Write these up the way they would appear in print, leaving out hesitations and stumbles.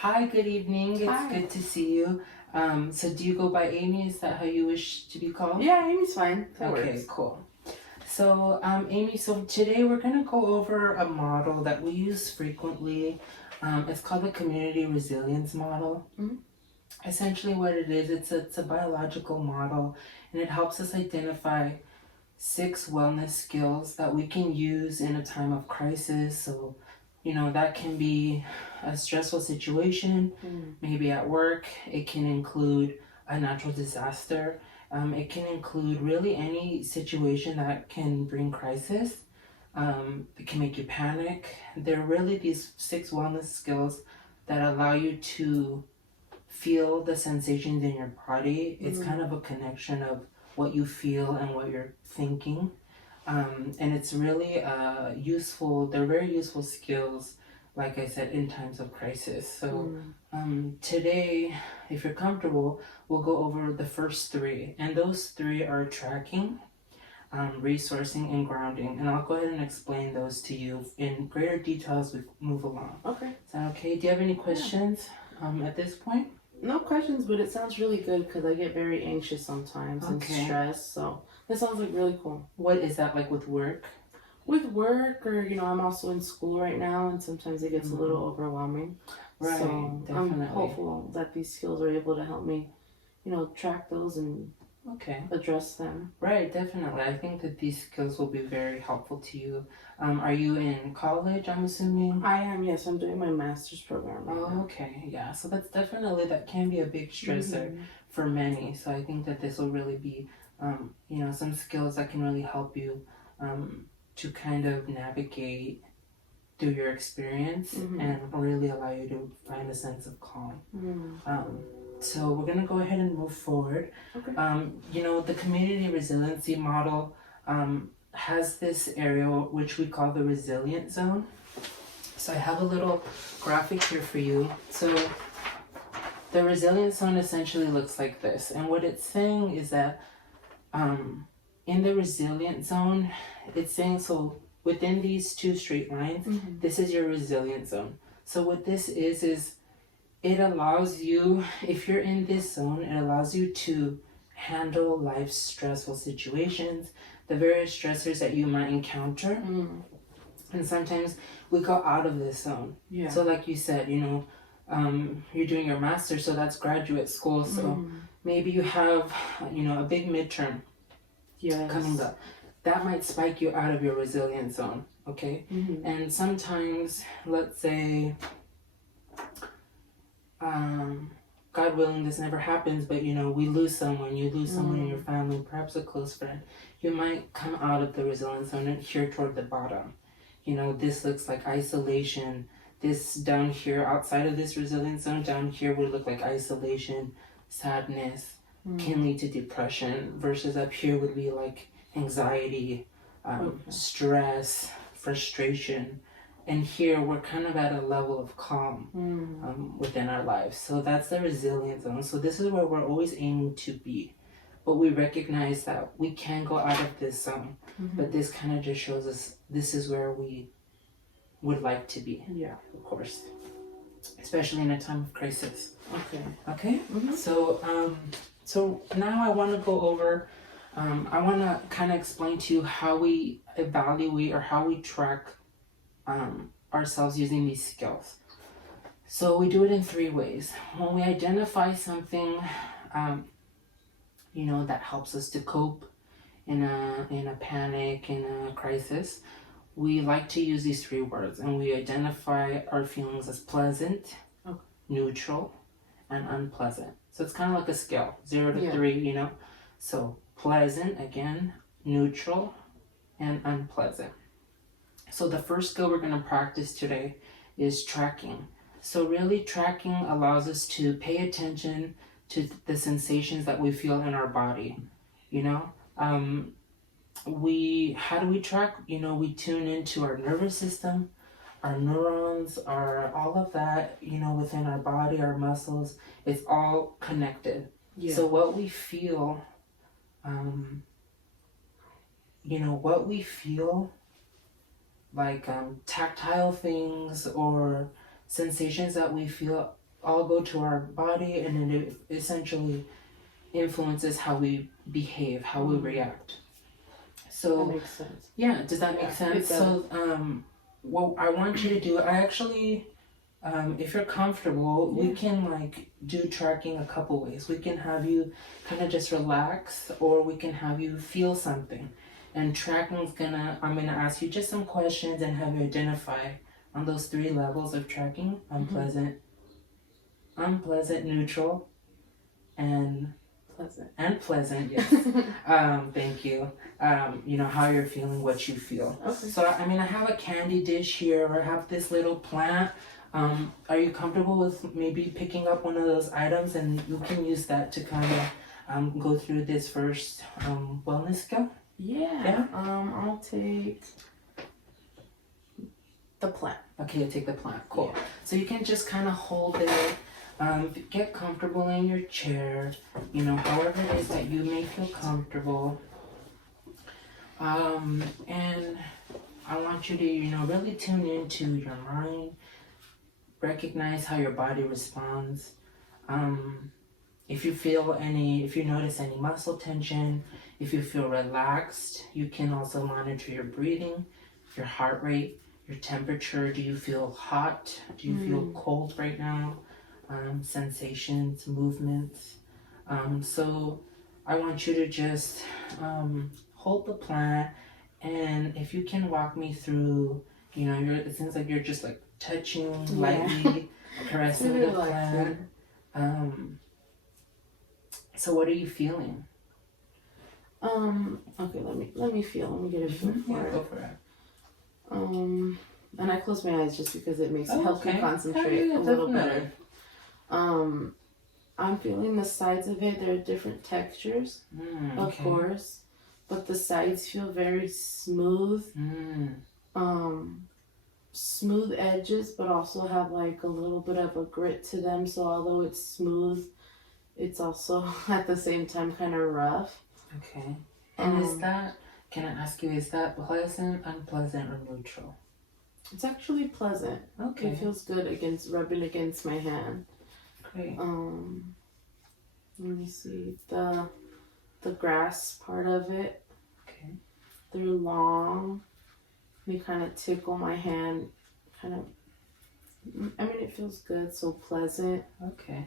Hi, good evening. It's Hi. good to see you. So do you go by Amy? Is that how you wish to be called? Yeah, Amy's fine. That Okay, works. cool. So, Amy, so today we're going to go over a model that we use frequently. It's called the Community Resilience Model. Mhm. Essentially what it is, it's a biological model, and it helps us identify 6 wellness skills that we can use in a time of crisis. So, that can be a stressful situation, maybe at work. It can include a natural disaster. It can include really any situation that can bring crisis. It can make you panic. They're really these 6 wellness skills that allow you to feel the sensations in your body. It's kind of a connection of what you feel and what you're thinking. And it's really useful. They're very useful skills, like I said, in times of crisis. So today, if you're comfortable, we'll go over the first 3. And those 3 are tracking, resourcing, and grounding. And I'll go ahead and explain those to you in greater detail as we move along. Okay. Is that okay? Do you have any questions at this point? No questions, but it sounds really good because I get very anxious sometimes and Okay. stressed. So that sounds like really cool. What is that like with work? With work, or I'm also in school right now, and sometimes it gets a little overwhelming. Right, So definitely. I'm hopeful that these skills are able to help me, track those and Okay. address them. Right, definitely. I think that these skills will be very helpful to you. Are you in college, I'm assuming? I am, yes. I'm doing my master's program right now. Okay, yeah. So that can be a big stressor for many. So I think that this will really be, some skills that can really help you to kind of navigate through your experience and really allow you to find a sense of calm. So we're going to go ahead and move forward. Okay. The Community Resiliency Model has this area which we call the resilient zone. So I have a little graphic here for you. So the resilient zone essentially looks like this. And what it's saying is that in the resilient zone, it's saying, so within these 2 straight lines, this is your resilient zone. So what this is it allows you, if you're in this zone, it allows you to handle life's stressful situations, the various stressors that you might encounter. And sometimes we go out of this zone. Yeah. So like you said, you're doing your master's, so that's graduate school. So maybe you have, a big midterm coming up. That might spike you out of your resilient zone, okay? And sometimes, let's say, God willing, this never happens, but we lose someone, you lose someone in your family, perhaps a close friend. You might come out of the resilience zone and here toward the bottom. This looks like isolation. This down here, outside of this resilience zone, down here would look like isolation, sadness, can lead to depression, versus up here would be like anxiety, stress, frustration. And here we're kind of at a level of calm within our lives. So that's the resilience zone. So this is where we're always aiming to be. But we recognize that we can go out of this zone. But this kind of just shows us this is where we would like to be. Yeah, of course. Especially in a time of crisis. Okay? So now I want to go over, I want to kind of explain to you how we evaluate or how we track ourselves using these skills. So we do it in 3 ways. When we identify something, that helps us to cope in a panic, in a crisis, we like to use these 3 words, and we identify our feelings as pleasant, neutral, and unpleasant. So it's kind of like a scale, 0 to 3, So pleasant, again, neutral, and unpleasant. So the first skill we're going to practice today is tracking. So really tracking allows us to pay attention to the sensations that we feel in our body. How do we track? We tune into our nervous system, our neurons, all of that, within our body, our muscles. It's all connected. Yeah. So what we feel, like tactile things or sensations that we feel all go to our body, and it essentially influences how we behave, how we react. So that makes sense. Yeah, does that make sense? So what I want you to do, I actually, if you're comfortable, we can like do tracking a couple ways. We can have you kind of just relax, or we can have you feel something. And tracking's I'm gonna ask you just some questions and have you identify on those 3 levels of tracking: unpleasant, neutral, and pleasant. Yes. Thank you. How you're feeling, what you feel. Okay. So I have a candy dish here, or I have this little plant. Are you comfortable with maybe picking up one of those items, and you can use that to kind of go through this first wellness skill? Yeah. I'll take the plant. Okay, you'll take the plant. Cool. Yeah. So you can just kind of hold it. Get comfortable in your chair. However it is that you may feel comfortable. And I want you to, really tune into your mind. Recognize how your body responds. If you notice any muscle tension, if you feel relaxed, you can also monitor your breathing, your heart rate, your temperature. Do you feel hot? Do you feel cold right now? Sensations, movements. So I want you to just hold the plant, and if you can walk me through, it seems like you're just like touching lightly, caressing the plant. So what are you feeling? Okay, let me feel. Let me get a feel for it. Go for it. And I close my eyes just because it helps me concentrate a little better. I'm feeling the sides of it. There are different textures, of course, but the sides feel very smooth. Smooth edges, but also have like a little bit of a grit to them. So although it's smooth, it's also at the same time kind of rough. Okay. And can I ask you, is that pleasant, unpleasant, or neutral? It's actually pleasant. Okay. It feels good rubbing against my hand. Great. Let me see the grass part of it. Okay. They're long. They kind of tickle my hand. It feels good. So pleasant. Okay.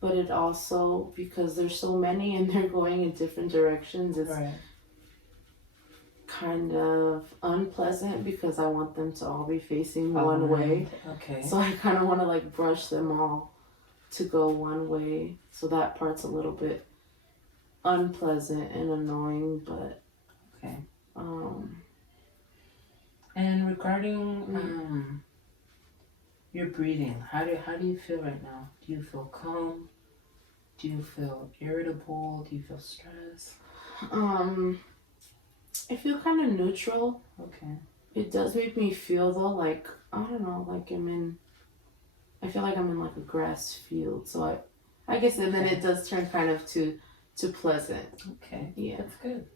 But it also, because there's so many and they're going in different directions, it's kind of unpleasant because I want them to all be facing one way. Okay. So I kind of want to like brush them all to go one way. So that part's a little bit unpleasant and annoying, but okay. And regarding your breathing, how do you feel right now? Do you feel calm? Do you feel irritable? Do you feel stressed? I feel kind of neutral. Okay. It does make me feel though like, I don't know, like I feel like I'm in like a grass field. So I guess, and then it does turn kind of to pleasant. Okay. Yeah. That's good.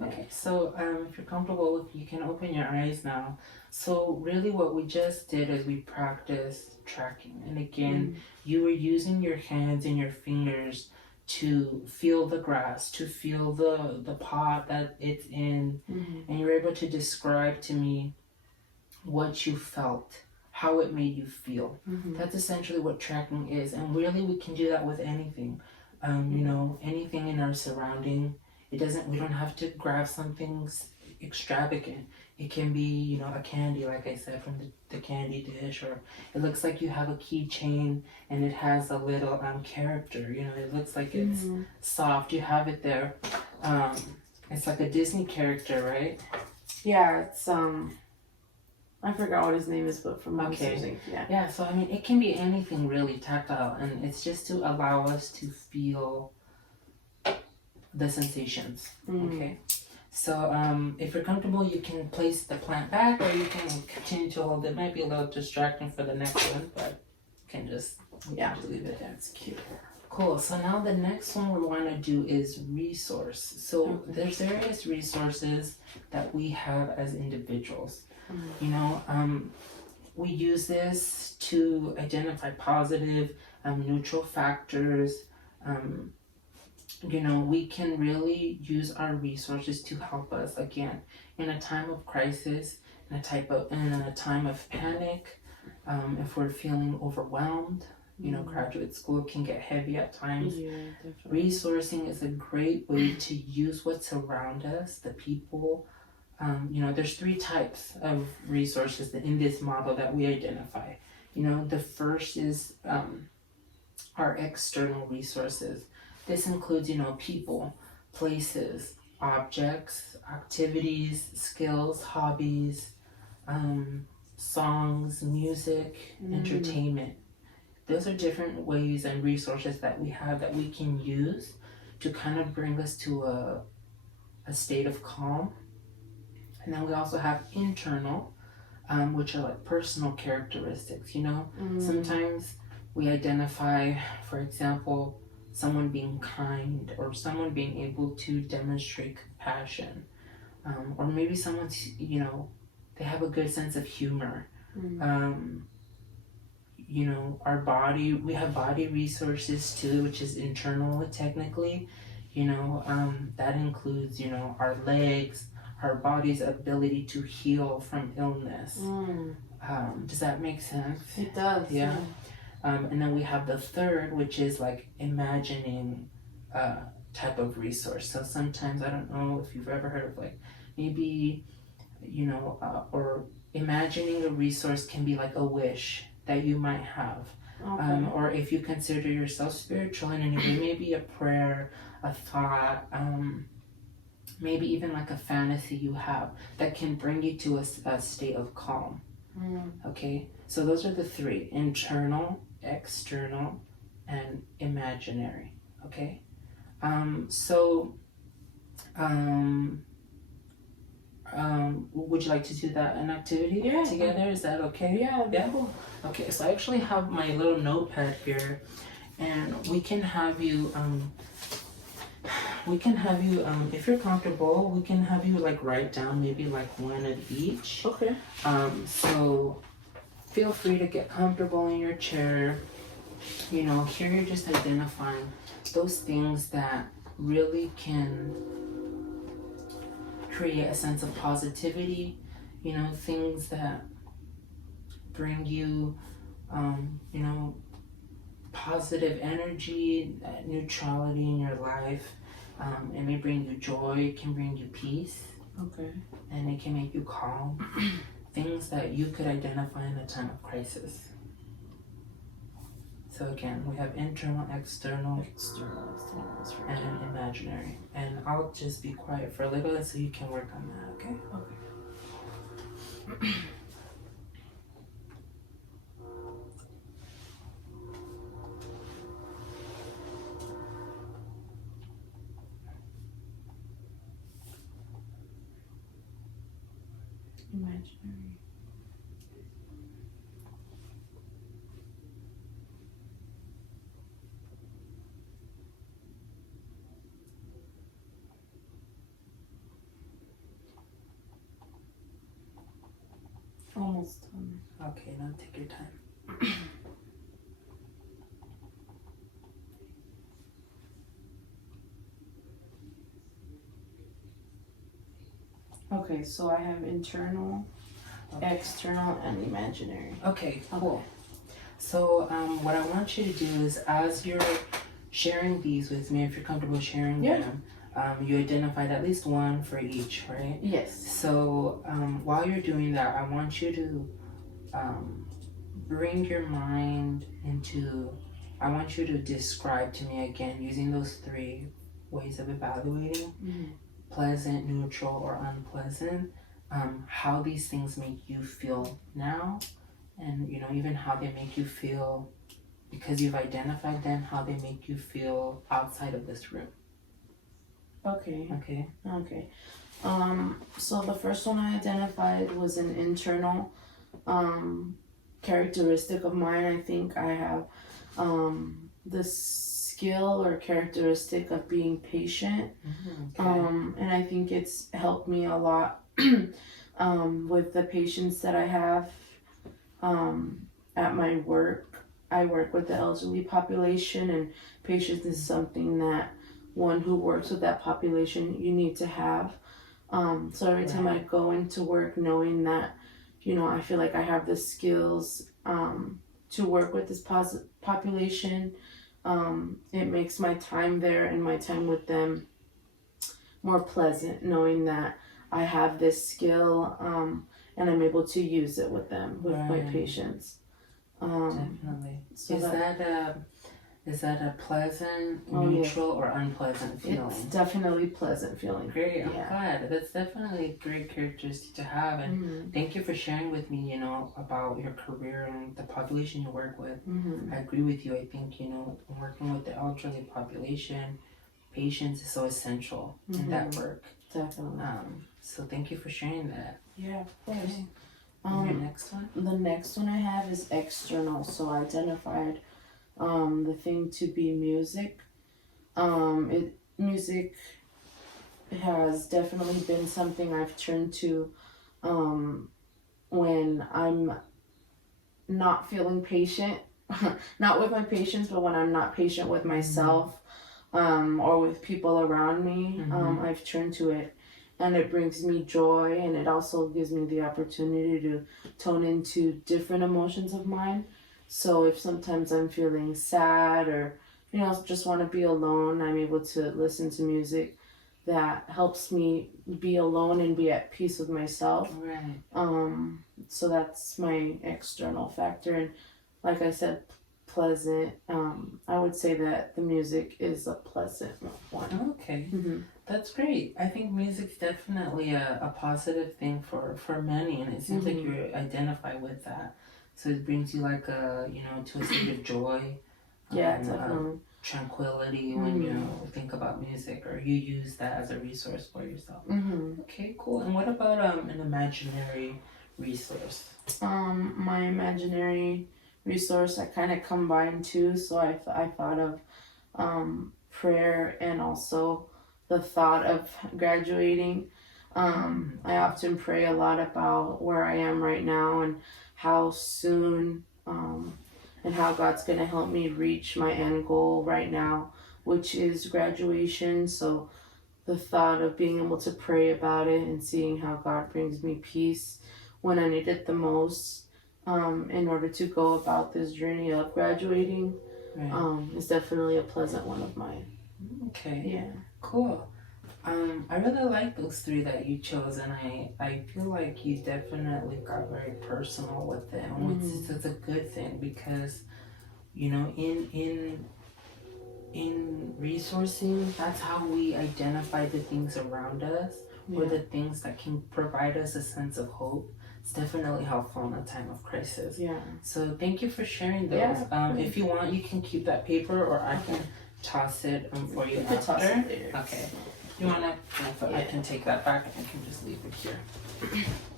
Okay, so if you're comfortable, you can open your eyes now. So really what we just did is we practiced tracking. And again, you were using your hands and your fingers to feel the grass, to feel the pot that it's in. And you were able to describe to me what you felt, how it made you feel. That's essentially what tracking is. And really we can do that with anything. Anything in our surrounding. We don't have to grab something extravagant. It can be, a candy, like I said, from the candy dish, or it looks like you have a keychain and it has a little character, it looks like it's soft. You have it there. It's like a Disney character, right? Yeah, it's I forgot what his name is, but from Monsters Inc. Yeah, so it can be anything really tactile, and it's just to allow us to feel the sensations. Okay, so if you're comfortable, you can place the plant back, or you can continue to hold it. It might be a little distracting for the next one, but you can just leave it there. It's cute. Cool. So now the next one we want to do is resource. So there's various resources that we have as individuals. we use this to identify positive, neutral factors. We can really use our resources to help us again in a time of crisis, in a time of panic. If we're feeling overwhelmed, graduate school can get heavy at times. Yeah, definitely. Resourcing is a great way to use what's around us, the people. There's 3 types of resources in this model that we identify. The first is our external resources. This includes, people, places, objects, activities, skills, hobbies, songs, music, entertainment. Those are different ways and resources that we have that we can use to kind of bring us to a state of calm. And then we also have internal, which are like personal characteristics, Sometimes we identify, for example, someone being kind or someone being able to demonstrate compassion. Or maybe someone's, they have a good sense of humor. Our body, we have body resources too, which is internal technically. That includes, our legs, our body's ability to heal from illness. Does that make sense? It does. Yeah. And then we have the third, which is like imagining type of resource. So sometimes, I don't know if you've ever heard of like maybe, or imagining a resource can be like a wish that you might have. Okay. Or if you consider yourself spiritual in any way, maybe a prayer, a thought, maybe even like a fantasy you have that can bring you to a state of calm. Okay, so those are the 3: internal, external, and imaginary. Okay, would you like to do an activity together? Is that okay? Yeah. Cool. Okay, so I actually have my little notepad here, and we can have you if you're comfortable, we can have you like write down maybe like one of each. Okay. So feel free to get comfortable in your chair. Here you're just identifying those things that really can create a sense of positivity, things that bring you, positive energy, neutrality in your life. It may bring you joy, it can bring you peace. Okay. And it can make you calm. Things that you could identify in a time of crisis. So again, we have internal, external, and imaginary. And I'll just be quiet for a little bit so you can work on that, okay? Okay. Imaginary. Almost done. Okay, now take your time. Okay, so I have internal, external, and imaginary. Okay, cool. So what I want you to do is, as you're sharing these with me, if you're comfortable sharing them, you identified at least one for each, right? Yes. So while you're doing that, I want you to bring your mind I want you to describe to me again, using those 3 ways of evaluating, pleasant, neutral, or unpleasant, how these things make you feel now, and even how they make you feel, because you've identified them, how they make you feel outside of this room. Okay. Okay. So the first one I identified was an internal characteristic of mine. I think I have the skill or characteristic of being patient. And I think it's helped me a lot with the patience that I have. At my work, I work with the elderly population, and patience is something that one who works with that population you need to have. So every time I go into work knowing that, I feel like I have the skills to work with this population, it makes my time there and my time with them more pleasant, knowing that I have this skill and I'm able to use it with them, with my patients. Definitely. So Is that a pleasant, neutral, or unpleasant feeling? It's definitely pleasant feeling. Great, I'm glad. That's definitely a great characteristic to have, and thank you for sharing with me, about your career and the population you work with. I agree with you. I think, working with the elderly population, patience is so essential in that work. Definitely. So thank you for sharing that. Yeah, of course. Okay. Your next one? The next one I have is external. So I identified the thing to be music. Music has definitely been something I've turned to when I'm not feeling patient, not with my patients, but when I'm not patient with myself or with people around me. I've turned to it, and it brings me joy, and it also gives me the opportunity to tone into different emotions of mine. So if sometimes I'm feeling sad or, just want to be alone, I'm able to listen to music that helps me be alone and be at peace with myself. Right. So that's my external factor. And like I said, pleasant. I would say that the music is a pleasant one. Okay. That's great. I think music's definitely a positive thing for many, and it seems like you identify with that. So it brings you like to a state of joy. Definitely. Tranquility when you think about music, or you use that as a resource for yourself. Okay, cool. And what about an imaginary resource? My imaginary resource, I kind of combined two. So I thought of prayer and also the thought of graduating. I often pray a lot about where I am right now and how soon and how God's going to help me reach my end goal right now, which is graduation. So the thought of being able to pray about it and seeing how God brings me peace when I need it the most in order to go about this journey of graduating is definitely a pleasant one of mine. Okay. Yeah. Cool. I really like those three that you chose, and I feel like you definitely got very personal with them, which is a good thing, because in resourcing, that's how we identify the things around us or the things that can provide us a sense of hope. It's definitely helpful in a time of crisis. Yeah. So thank you for sharing those. If you want, you can keep that paper, or I can toss it for you after. Toss it later. Okay. You wanna? I can take that back. I can just leave it here.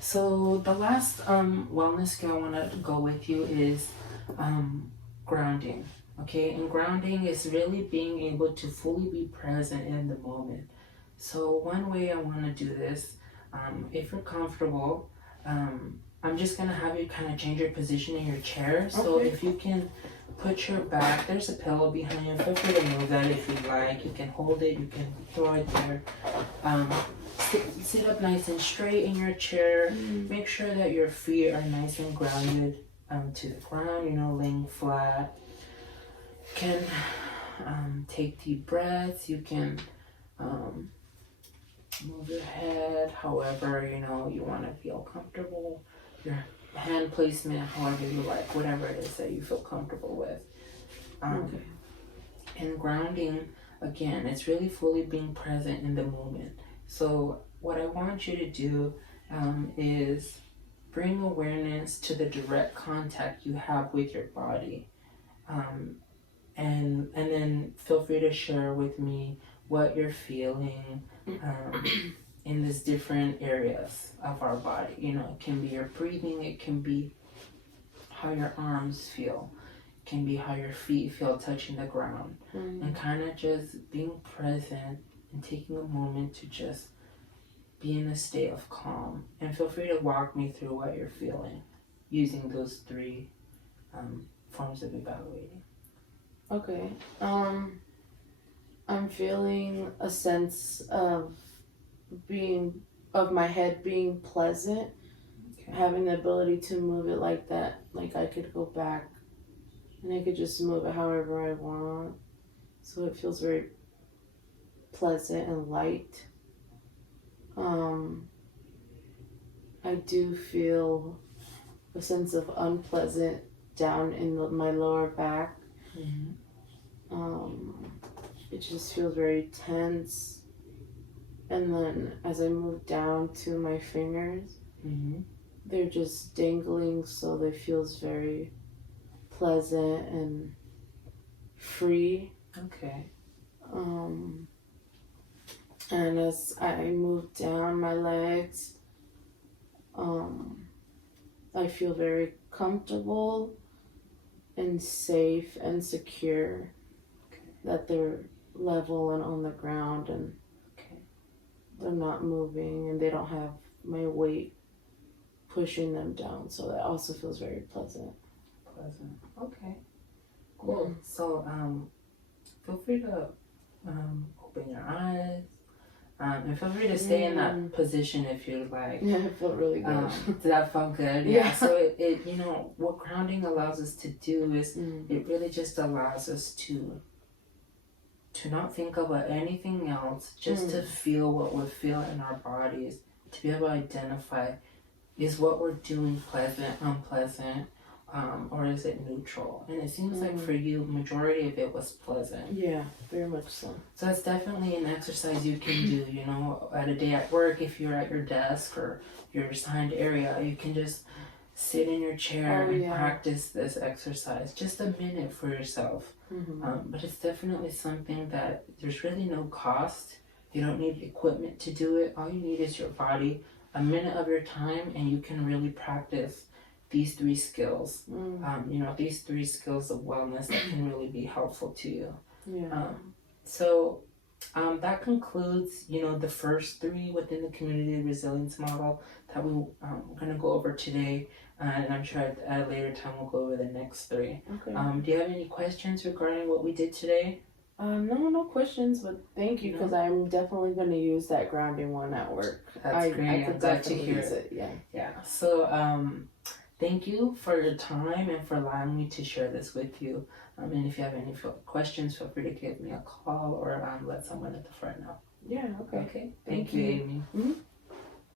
So the last wellness skill I want to go with you is grounding. Okay, and grounding is really being able to fully be present in the moment. So one way I want to do this, if you're comfortable, I'm just gonna have you kind of change your position in your chair. So if you can put your back, there's a pillow behind you. Feel free to move that if you like. You can hold it, you can throw it there. Sit up nice and straight in your chair. Make sure that your feet are nice and grounded to the ground, laying flat. You can take deep breaths. You can move your head however you want to feel comfortable. Your hand placement, however you like, whatever it is that you feel comfortable with. And grounding, again, it's really fully being present in the moment. So what I want you to do is bring awareness to the direct contact you have with your body. And then feel free to share with me what you're feeling in these different areas of our body. It can be your breathing, it can be how your arms feel, it can be how your feet feel touching the ground, and kind of just being present and taking a moment to just be in a state of calm. And feel free to walk me through what you're feeling, using those three forms of evaluating. Okay. I'm feeling a sense of my head being pleasant, having the ability to move it like that. Like I could go back and I could just move it however I want. So it feels very pleasant and light. I do feel a sense of unpleasant down in my lower back. It just feels very tense. And then as I move down to my fingers, they're just dangling, so they feels very pleasant and free. Okay. And as I move down my legs, I feel very comfortable and safe and secure, that they're level and on the ground, and they're not moving, and they don't have my weight pushing them down. So that also feels very pleasant. Okay. Cool. So feel free to open your eyes. And feel free to stay in that position if you'd like. Yeah, it felt really good. Did that feel good? Yeah. So it you know, what grounding allows us to do is it really just allows us to not think about anything else, just to feel what we feel in our bodies, to be able to identify, is what we're doing pleasant, unpleasant, or is it neutral? And it seems like for you, majority of it was pleasant. Yeah, very much so. So it's definitely an exercise you can do, you know, at a day at work, if you're at your desk or your assigned area, you can just sit in your chair and practice this exercise, just a minute for yourself. But it's definitely something that there's really no cost. You don't need equipment to do it. All you need is your body, a minute of your time, and you can really practice these three skills. You know, these three skills of wellness that can really be helpful to you. So that concludes, you know, the first three within the Community Resilience Model that we're going to go over today. And I'm sure at a later time we'll go over the next three. Okay. Do you have any questions regarding what we did today? No questions, but thank you, because I'm definitely going to use that grounding one at work. That's great. I'm glad to hear it. Yeah. So thank you for your time and for allowing me to share this with you. And if you have any questions, feel free to give me a call or let someone at the front know. Yeah, okay. Okay. Thank you, Amy.